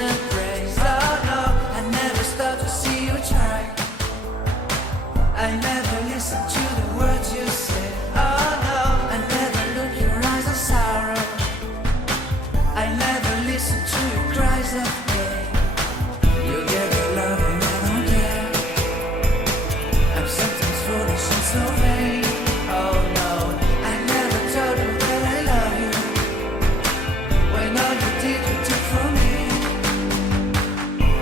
and praise. Oh no, I never stop to see you try. I never listen to the words you say. Oh no, I never look your eyes of sorrow. I never listen to your cries of pain. You get the love and I don't care. I'm sometimes foolish and so vain. Oh no, I never told you that I love you, when all you did you took from me.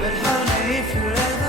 But honey, if you ever